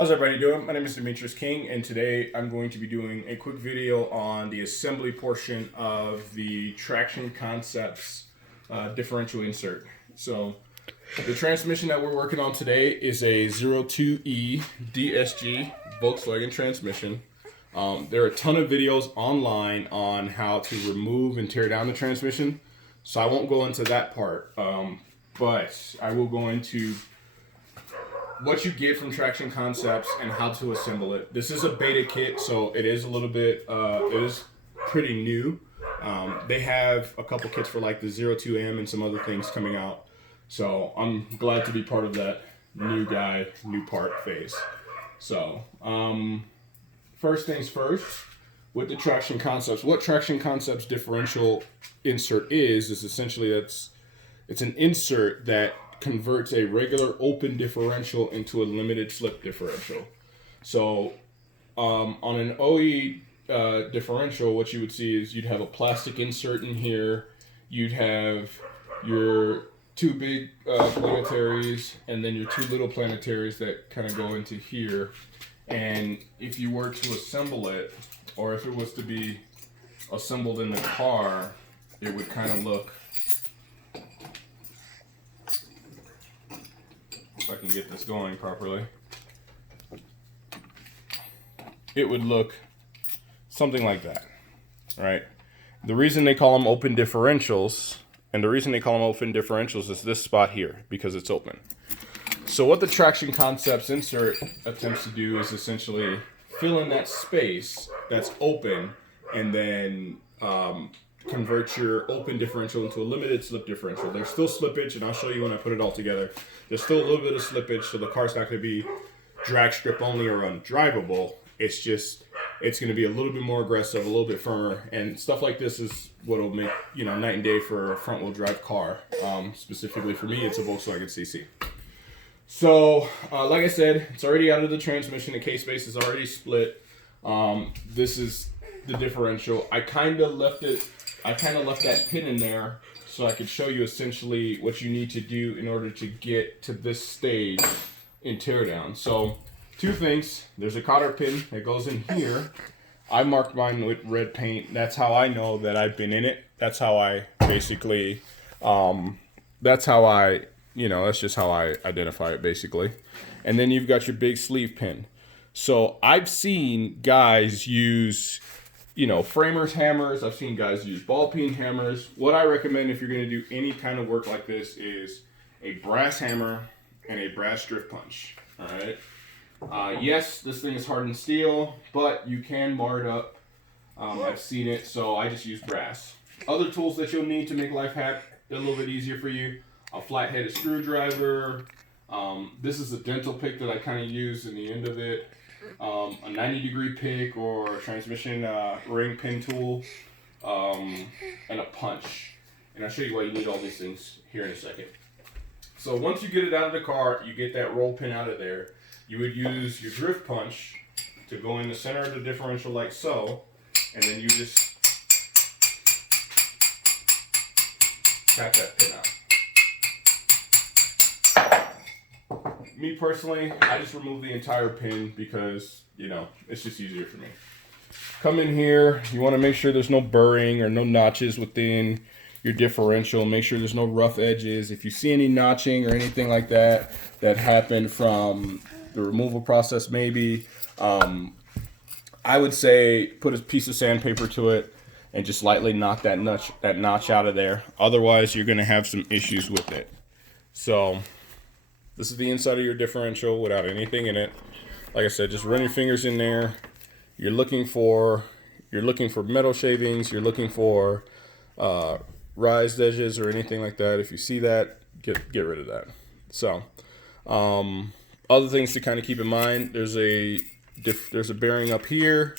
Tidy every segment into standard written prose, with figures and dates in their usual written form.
How's everybody doing? My name is Demetrius King, and today I'm going to be doing a quick video on the assembly portion of the Traction Concepts differential insert. So the transmission that we're working on today is a 02E DSG Volkswagen transmission. There are a ton of videos online on how to remove and tear down the transmission, so I won't go into that part, but I will go into what you get from Traction Concepts and how to assemble it. This is a beta kit, so it is a little bit, it is pretty new. They have a couple kits for like the 02M and some other things coming out. So I'm glad to be part of that new guy, new part phase. So first things first, with the Traction Concepts, what Traction Concepts differential insert is essentially it's an insert that converts a regular open differential into a limited slip differential. So on an OE differential, what you would see is you'd have a plastic insert in here, you'd have your two big planetaries, and then your two little planetaries that kind of go into here. And if you were to assemble it, or if it was to be assembled in the car, it would kind of look, if I can get this going properly, it would look something like that, right? The reason they call them open differentials, is this spot here, because it's open. So what the Traction Concepts insert attempts to do is essentially fill in that space that's open, and then convert your open differential into a limited slip differential. There's still slippage, and I'll show you when I put it all together. There's still a little bit of slippage, so the car's not going to be drag strip only or undrivable. It's going to be a little bit more aggressive, a little bit firmer, and stuff like this is what will make, night and day for a front wheel drive car. Specifically for me, it's a Volkswagen CC. So, like I said, it's already out of the transmission. The case base is already split. This is the differential. I kind of left that pin in there so I could show you essentially what you need to do in order to get to this stage in teardown. So, two things. There's a cotter pin that goes in here. I marked mine with red paint. That's how I know that I've been in it. That's how I basically, that's just how I identify it basically. And then you've got your big sleeve pin. So I've seen guys use, framers hammers. I've seen guys use ball peen hammers. What I recommend if you're going to do any kind of work like this is a brass hammer and a brass drift punch. All right. Yes, this thing is hardened steel, but you can mar it up. I've seen it, so I just use brass. Other tools that you'll need to make life hack a little bit easier for you: a flat-headed screwdriver. This is a dental pick that I kind of use in the end of it. A 90-degree pick or a transmission ring pin tool, and a punch. And I'll show you why you need all these things here in a second. So once you get it out of the car, you get that roll pin out of there. You would use your drift punch to go in the center of the differential like so, and then you just tap that pin out. Me personally, I just remove the entire pin because, it's just easier for me. Come in here, you want to make sure there's no burring or no notches within your differential. Make sure there's no rough edges. If you see any notching or anything like that happened from the removal process, maybe, I would say put a piece of sandpaper to it and just lightly knock that notch out of there. Otherwise, you're going to have some issues with it. So this is the inside of your differential without anything in it. Like I said, just run your fingers in there. You're looking for metal shavings. You're looking for raised edges or anything like that. If you see that, get rid of that. So other things to kind of keep in mind: there's a bearing up here,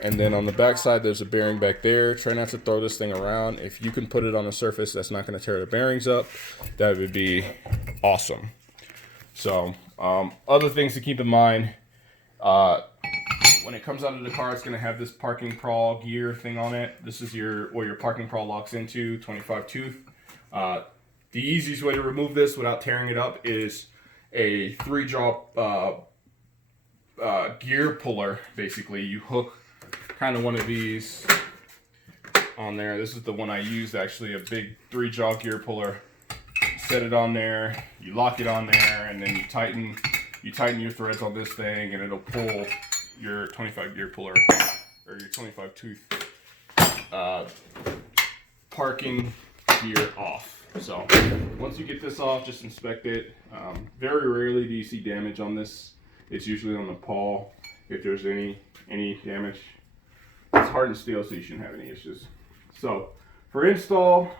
and then on the back side there's a bearing back there. Try not to throw this thing around. If you can put it on a surface that's not going to tear the bearings up, that would be awesome. So other things to keep in mind: when it comes out of the car, it's going to have this parking crawl gear thing on it. This is where your parking crawl locks into, 25 tooth. The easiest way to remove this without tearing it up is a 3-jaw gear puller, basically. You hook kind of one of these on there. This is the one I used, actually, a big 3-jaw gear puller. Set it on there, you lock it on there, and then you tighten your threads on this thing, and it'll pull your 25 gear puller or your 25 tooth parking gear off. So once you get this off, just inspect it. Very rarely do you see damage on this. It's usually on the pawl if there's any damage. It's hardened steel, so you shouldn't have any issues. So for install,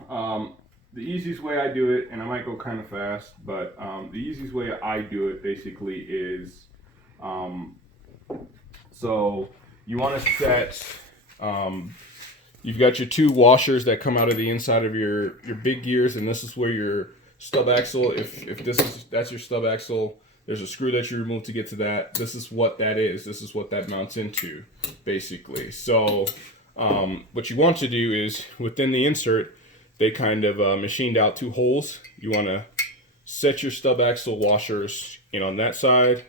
the easiest way I do it, and I might go kind of fast, but the easiest way I do it basically is, so you want to set, you've got your 2 washers that come out of the inside of your big gears, and this is where your stub axle, if that's your stub axle, there's a screw that you remove to get to that. This is what that is. This is what that mounts into, basically. So what you want to do is, within the insert, they kind of machined out 2 holes. You want to set your stub axle washers in on that side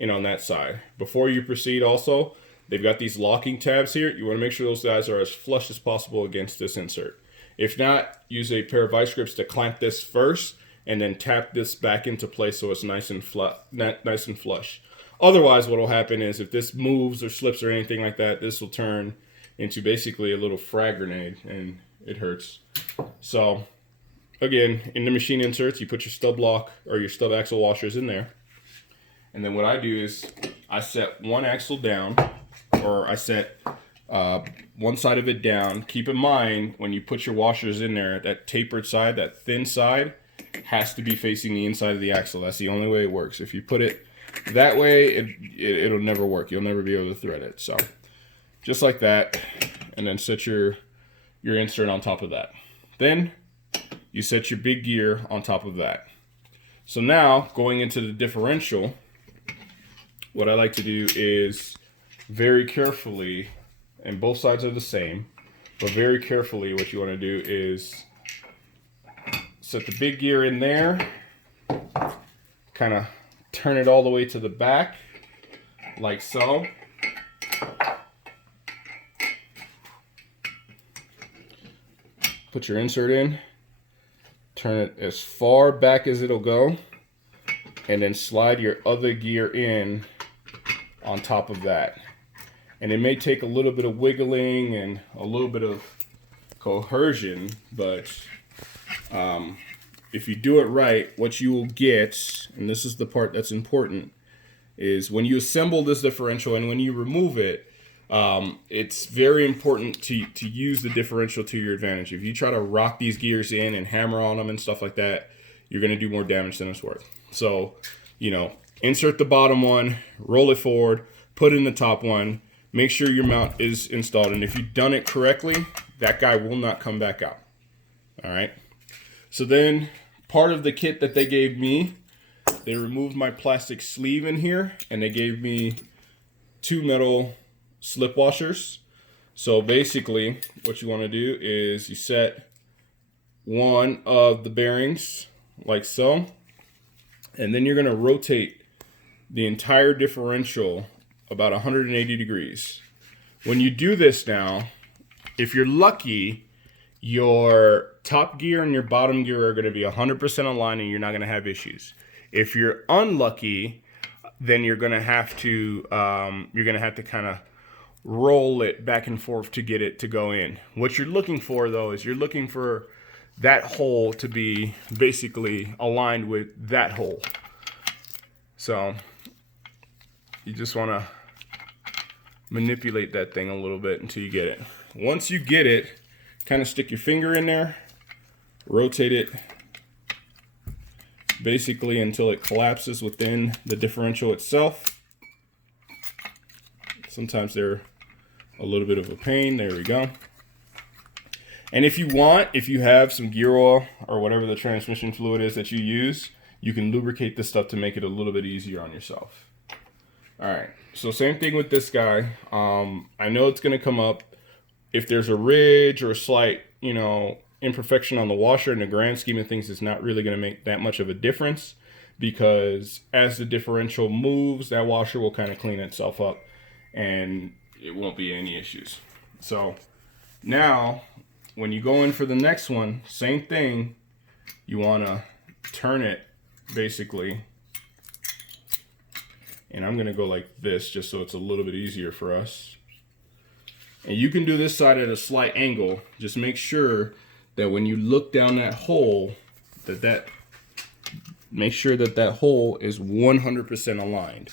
and on that side. Before you proceed also, they've got these locking tabs here. You want to make sure those guys are as flush as possible against this insert. If not, use a pair of vice grips to clamp this first and then tap this back into place so it's nice and flush. Otherwise, what will happen is if this moves or slips or anything like that, this will turn into basically a little frag grenade, and it hurts. So again, in the machine inserts, you put your stub lock or your stub axle washers in there. And then what I do is I set one axle down, or I set one side of it down. Keep in mind, when you put your washers in there, that tapered side, that thin side, has to be facing the inside of the axle. That's the only way it works. If you put it that way, it'll never work. You'll never be able to thread it. So just like that, and then set your insert on top of that. Then you set your big gear on top of that. So now, going into the differential, what I like to do is very carefully, and both sides are the same, but very carefully what you want to do is set the big gear in there, kind of turn it all the way to the back, like so. Put your insert in, turn it as far back as it'll go, and then slide your other gear in on top of that. And it may take a little bit of wiggling and a little bit of coercion, but if you do it right, what you will get, and this is the part that's important, is when you assemble this differential and when you remove it, it's very important to use the differential to your advantage. If you try to rock these gears in and hammer on them and stuff like that, you're going to do more damage than it's worth. So, insert the bottom one, roll it forward, put in the top one, make sure your mount is installed. And if you've done it correctly, that guy will not come back out. All right. So then part of the kit that they gave me, they removed my plastic sleeve in here, and they gave me 2 metal slip washers. So basically what you want to do is you set one of the bearings like so, and then you're going to rotate the entire differential about 180 degrees. When you do this now, if you're lucky, your top gear and your bottom gear are going to be 100% aligned and you're not going to have issues. If you're unlucky, then you're going to have to kind of roll it back and forth to get it to go in. What you're looking for, though, is you're looking for that hole to be basically aligned with that hole. So you just want to manipulate that thing a little bit until you get it. Once you get it, kind of stick your finger in there, rotate it basically until it collapses within the differential itself. Sometimes they're a little bit of a pain. There we go. And if you want, if you have some gear oil or whatever the transmission fluid is that you use, you can lubricate this stuff to make it a little bit easier on yourself. All right, so same thing with this guy. I know it's going to come up. If there's a ridge or a slight, imperfection on the washer, in the grand scheme of things, it's not really going to make that much of a difference, because as the differential moves, that washer will kind of clean itself up and it won't be any issues. So now when you go in for the next one, same thing. You want to turn it basically, and I'm going to go like this just so it's a little bit easier for us. And you can do this side at a slight angle. Just make sure that when you look down that hole, make sure that that hole is 100% aligned.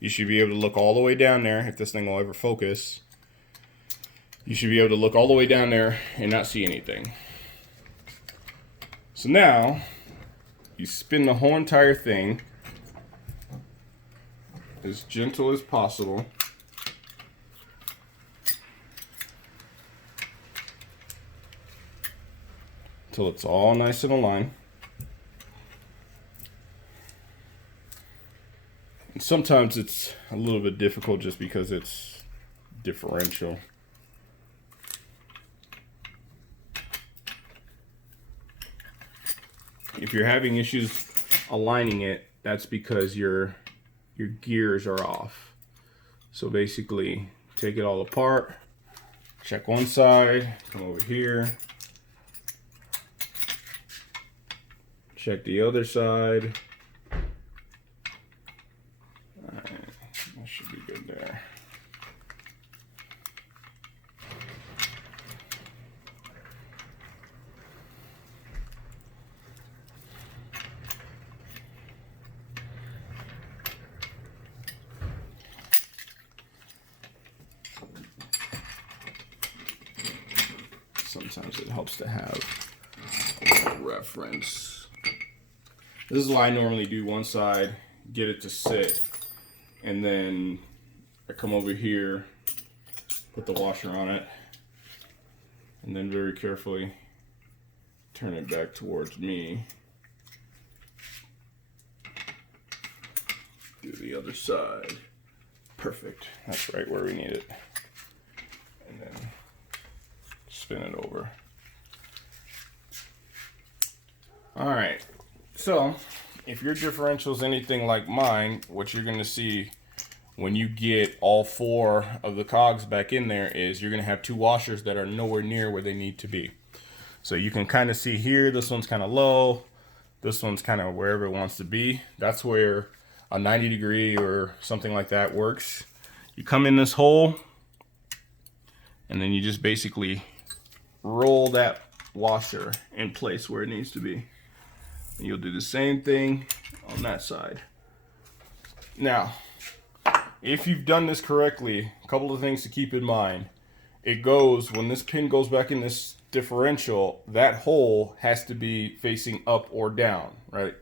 You should be able to look all the way down there. If this thing will ever focus, you should be able to look all the way down there and not see anything. So now you spin the whole entire thing as gentle as possible. Until it's all nice and aligned. And sometimes it's a little bit difficult just because it's differential. If you're having issues aligning it, that's because your gears are off. So basically, take it all apart, check one side, come over here, check the other side. Alright, that should be good there. Sometimes it helps to have a reference. This is what I normally do: one side, get it to sit, and then I come over here, put the washer on it, and then very carefully turn it back towards me. Do the other side. Perfect. That's right where we need it. And then spin it over. Alright, so if your differential is anything like mine, what you're going to see when you get all four of the cogs back in there is you're going to have two washers that are nowhere near where they need to be. So you can kind of see here, this one's kind of low, this one's kind of wherever it wants to be. That's where a 90 degree or something like that works. You come in this hole, and then you just basically roll that washer in place where it needs to be. And you'll do the same thing on that side. Now, if you've done this correctly, a couple of things to keep in mind. It goes, when this pin goes back in this differential, that hole has to be facing up or down, right?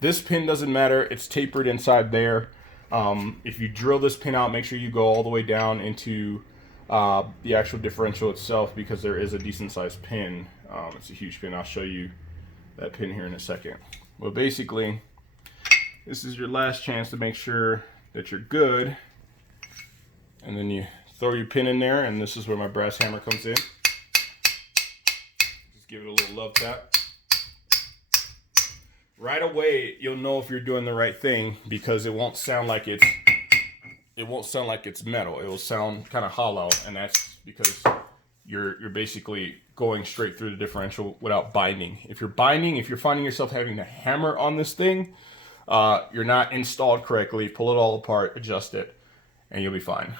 This pin doesn't matter, it's tapered inside there. If you drill this pin out, make sure you go all the way down into the actual differential itself, because there is a decent sized pin. It's a huge pin. I'll show you that pin here in a second. But basically, this is your last chance to make sure that you're good. And then you throw your pin in there, and this is where my brass hammer comes in. Just give it a little love tap. Right away, you'll know if you're doing the right thing, because it won't sound like it's metal. It will sound kind of hollow, and that's because you're basically going straight through the differential without binding. If you're binding, if you're finding yourself having to hammer on this thing, you're not installed correctly. Pull it all apart, adjust it, and you'll be fine.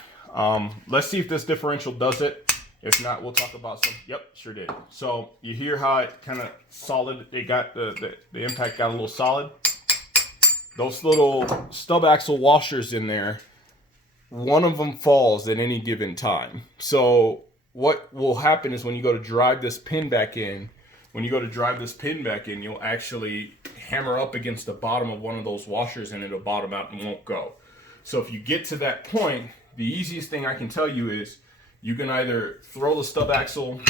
Let's see if this differential does it. If not, we'll talk about some. Yep, sure did. So you hear how it kind of solid, it got the impact got a little solid. Those little stub axle washers in there, one of them falls at any given time. So what will happen is when you go to drive this pin back in, you'll actually hammer up against the bottom of one of those washers, and it'll bottom out and won't go. So if you get to that point, the easiest thing I can tell you is you can either throw the stub axle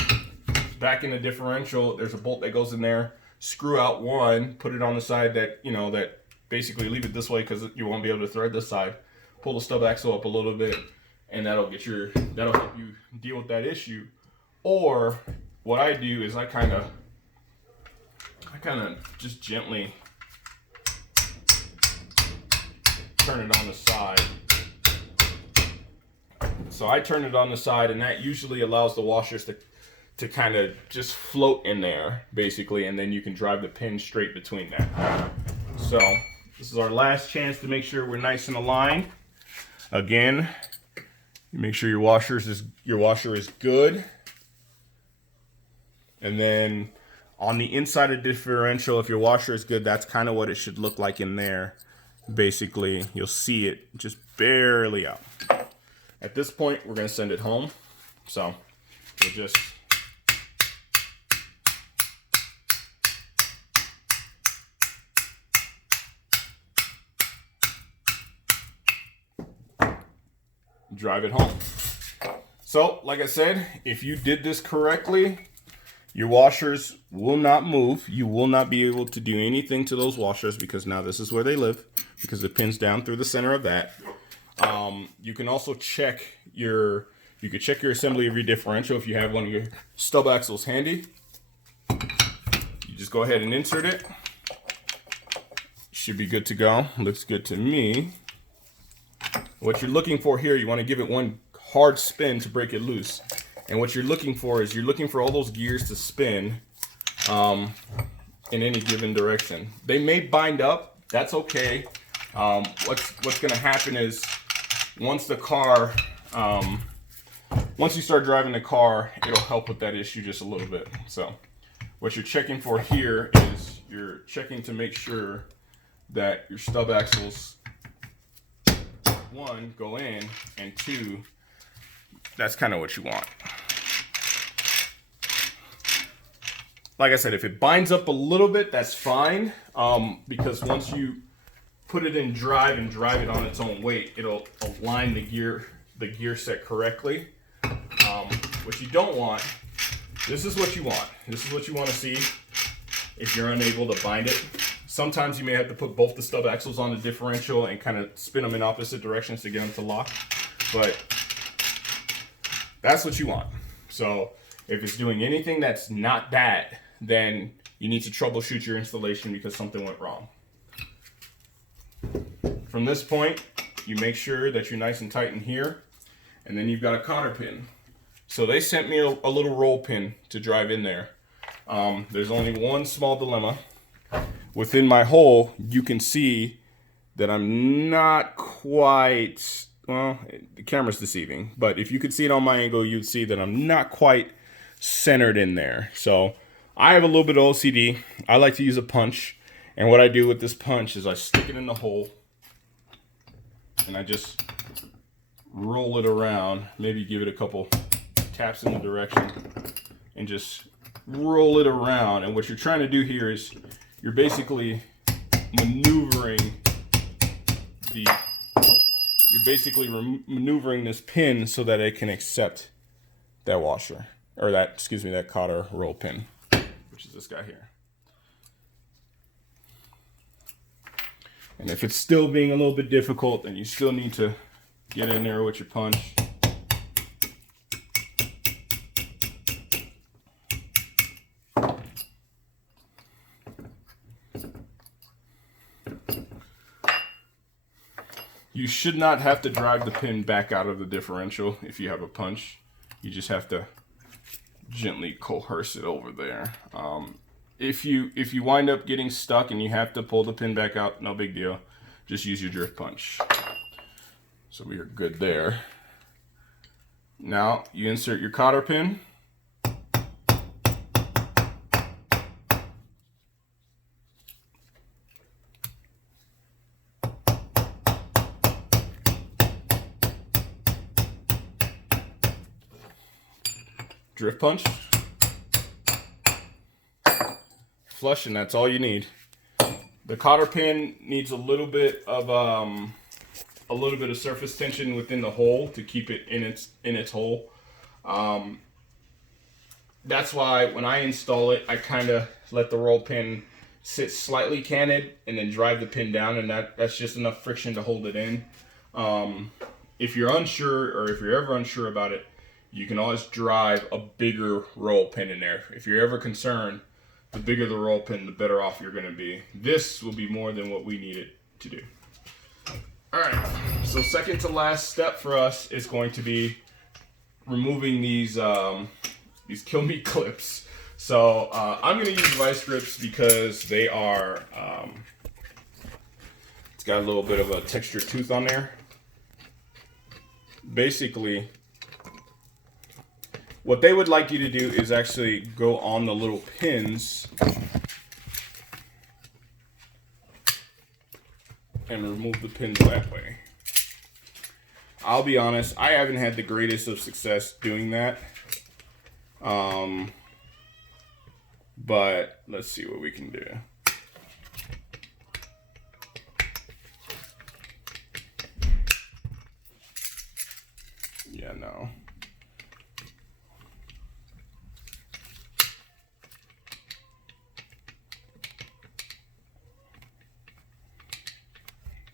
back in the differential. There's a bolt that goes in there. Screw out one, put it on the side that basically leave it this way because you won't be able to thread this side. Pull the stub axle up a little bit, and that'll help you deal with that issue. Or what I do is I kind of just gently turn it on the side. So I turn it on the side, and that usually allows the washers to kind of just float in there, basically, and then you can drive the pin straight between that. So this is our last chance to make sure we're nice and aligned. Again, you make sure your washer is good. And then on the inside of the differential, if your washer is good, that's kind of what it should look like in there. Basically, you'll see it just barely out. At this point, we're going to send it home. So we'll just drive it home. So, like I said, if you did this correctly, your washers will not move. You will not be able to do anything to those washers because now this is where they live, because the pin's down through the center of that. You can also check your assembly of your differential if you have one of your stub axles handy. You just go ahead and insert it. Should be good to go. Looks good to me. What you're looking for here, you want to give it one hard spin to break it loose. And what you're looking for is all those gears to spin in any given direction. They may bind up. That's okay. What's going to happen is once you start driving the car, it'll help with that issue just a little bit. So what you're checking for here is you're checking to make sure that your stub axles, one, go in, and two, that's kind of what you want. Like I said, if it binds up a little bit, that's fine, because once you put it in drive and drive it on its own weight, it'll align the gear set correctly. What you don't want, this is what you want. This is what you want to see if you're unable to bind it. Sometimes you may have to put both the stub axles on the differential and kind of spin them in opposite directions to get them to lock. But that's what you want. So if it's doing anything that's not that, then you need to troubleshoot your installation because something went wrong. From this point, you make sure that you're nice and tight in here, and then you've got a cotter pin. So they sent me a little roll pin to drive in there. There's only one small dilemma. Within my hole, you can see that I'm not quite, well, the camera's deceiving, but if you could see it on my angle, you'd see that I'm not quite centered in there. So I have a little bit of OCD. I like to use a punch, and what I do with this punch is I stick it in the hole, and I just roll it around, maybe give it a couple taps in the direction, and just roll it around. And what you're trying to do here is you're basically maneuvering maneuvering this pin so that it can accept that washer, or that cotter roll pin, which is this guy here. And if it's still being a little bit difficult, then you still need to get in there with your punch. You should not have to drag the pin back out of the differential if you have a punch. You just have to gently coerce it over there. If you wind up getting stuck and you have to pull the pin back out, no big deal. Just use your drift punch. So we are good there. Now you insert your cotter pin. Drift punch, flush, and that's all you need. The cotter pin needs a little bit of surface tension within the hole to keep it in its hole. That's why when I install it, I kind of let the roll pin sit slightly canted and then drive the pin down, and that's just enough friction to hold it in. If you're unsure, or if you're ever unsure about it, you can always drive a bigger roll pin in there. If you're ever concerned, the bigger the roll pin, the better off you're going to be. This will be more than what we need it to do. All right, so second to last step for us is going to be removing these kill meat clips. So I'm going to use vice grips because they are, it's got a little bit of a textured tooth on there. Basically, what they would like you to do is actually go on the little pins and remove the pins that way. I'll be honest, I haven't had the greatest of success doing that. But let's see what we can do. Yeah, no.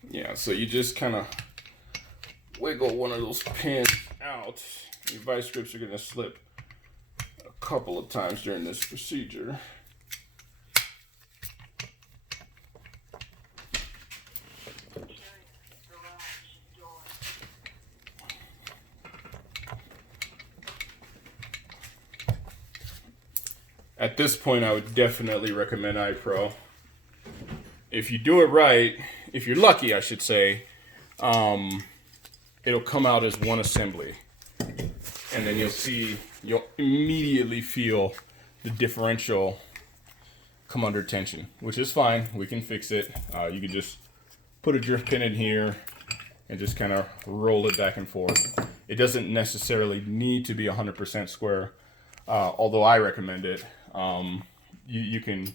Yeah, so you just kind of wiggle one of those pins out. Your vice grips are going to slip a couple of times during this procedure. At this point, I would definitely recommend iPro. If you do it right, if you're lucky, I should say, it'll come out as one assembly. And then you'll immediately feel the differential come under tension, which is fine. We can fix it. You can just put a drift pin in here and just kind of roll it back and forth. It doesn't necessarily need to be 100% square, although I recommend it. You can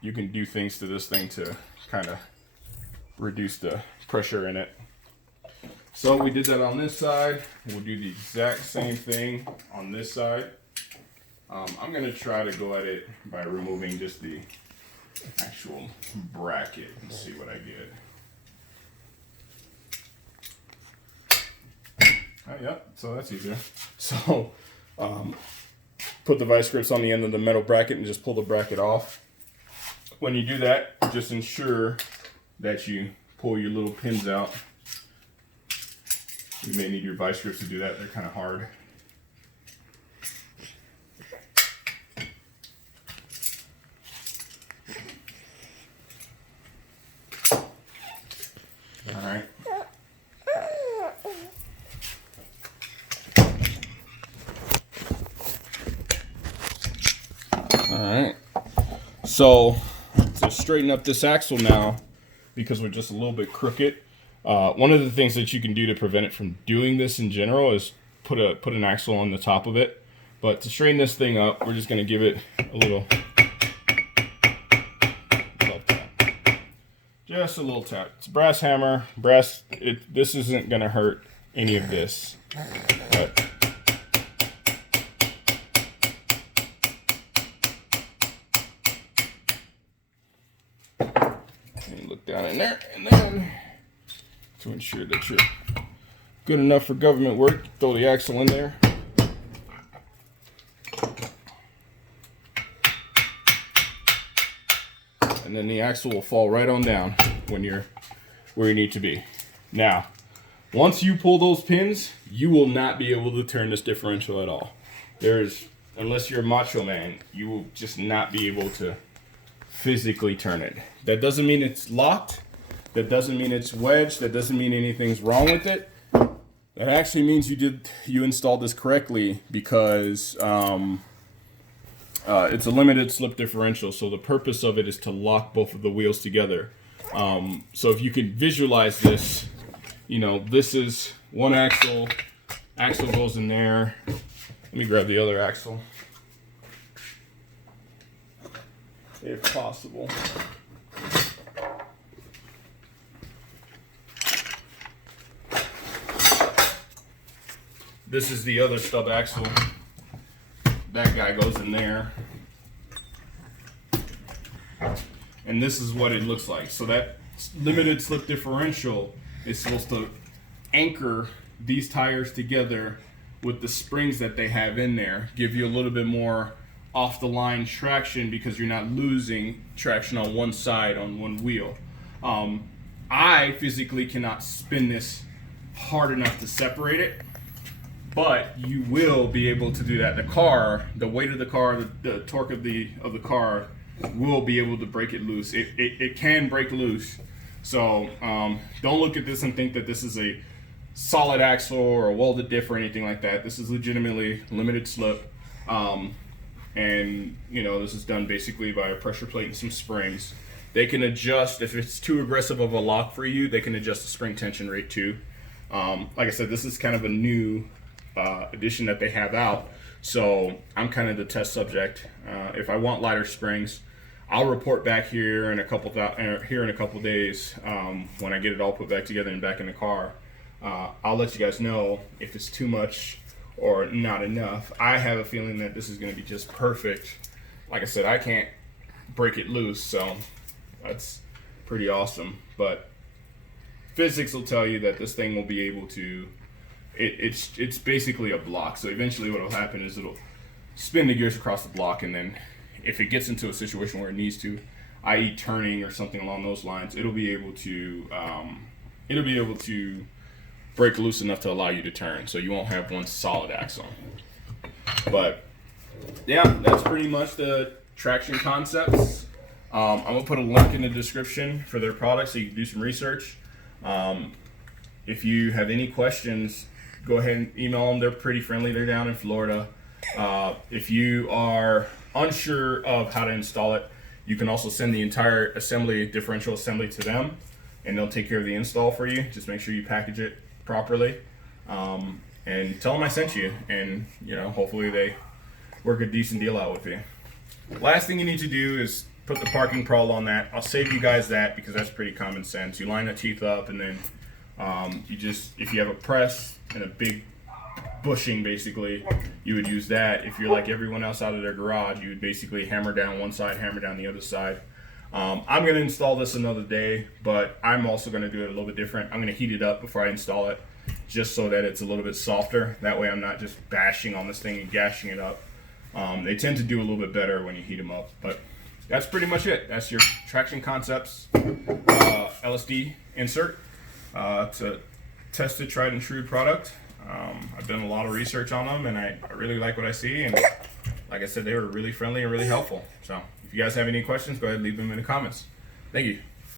do things to this thing to kind of reduce the pressure in it. So we did that on this side. We'll do the exact same thing on this side. I'm going to try to go at it by removing just the actual bracket and see what I get. Yep, so that's easier. So put the vice grips on the end of the metal bracket and just pull the bracket off. When you do that, just ensure that you pull your little pins out. You may need your vice grips to do that. They're kind of hard. All right. All right. So to straighten up this axle now, because we're just a little bit crooked, one of the things that you can do to prevent it from doing this in general is put an axle on the top of it. But to straighten this thing up, we're just going to give it a little tap. Just a little tap. It's a brass hammer. This isn't going to hurt any of this. But look down in there, and then to ensure that you're good enough for government work, throw the axle in there. And then the axle will fall right on down when you're where you need to be. Now, once you pull those pins, you will not be able to turn this differential at all. Unless you're a macho man, you will just not be able to physically turn it. That doesn't mean it's locked. That doesn't mean it's wedged. That doesn't mean anything's wrong with it. That actually means you installed this correctly, because it's a limited slip differential. So the purpose of it is to lock both of the wheels together. So if you can visualize this, this is one axle. Axle goes in there. Let me grab the other axle, if possible. This is the other stub axle. That guy goes in there. And this is what it looks like. So that limited slip differential is supposed to anchor these tires together with the springs that they have in there. Give you a little bit more off the line traction, because you're not losing traction on one side on one wheel. I physically cannot spin this hard enough to separate it, but you will be able to do that. The car, the weight of the car, the torque of the car will be able to break it loose. It can break loose. So don't look at this and think that this is a solid axle or a welded diff or anything like that. This is legitimately limited slip. And you know, this is done basically by a pressure plate and some springs. They can adjust, if it's too aggressive of a lock for you, they can adjust the spring tension rate too. Like I said, this is kind of a new addition that they have out. So I'm kind of the test subject. If I want lighter springs, I'll report back here in a couple days when I get it all put back together and back in the car. I'll let you guys know if it's too much or not enough. I have a feeling that this is going to be just perfect. Like I said, I can't break it loose, so that's pretty awesome. But physics will tell you that this thing will be able to, it's basically a block. So eventually what will happen is it'll spin the gears across the block, and then if it gets into a situation where it needs to, i.e. turning or something along those lines, it'll be able to break loose enough to allow you to turn, so you won't have one solid axle. But yeah, that's pretty much the Traction Concepts. I'm gonna put a link in the description for their products so you can do some research. If you have any questions, go ahead and email them. They're pretty friendly. They're down in Florida. If you are unsure of how to install it, you can also send the entire differential assembly to them, and they'll take care of the install for you. Just make sure you package it properly, and tell them I sent you, and you know, hopefully they work a decent deal out with you. Last thing you need to do is put the parking prowel on that. I'll save you guys that because that's pretty common sense. You line the teeth up, and then if you have a press and a big bushing, basically, you would use that. If you're like everyone else out of their garage, you would basically hammer down one side, hammer down the other side. I'm going to install this another day, but I'm also going to do it a little bit different. I'm going to heat it up before I install it, just so that it's a little bit softer. That way I'm not just bashing on this thing and gashing it up. They tend to do a little bit better when you heat them up, but that's pretty much it. That's your Traction Concepts LSD insert. It's a tested, tried and true product. I've done a lot of research on them, and I really like what I see, and like I said, they were really friendly and really helpful. So if you guys have any questions, go ahead and leave them in the comments. Thank you.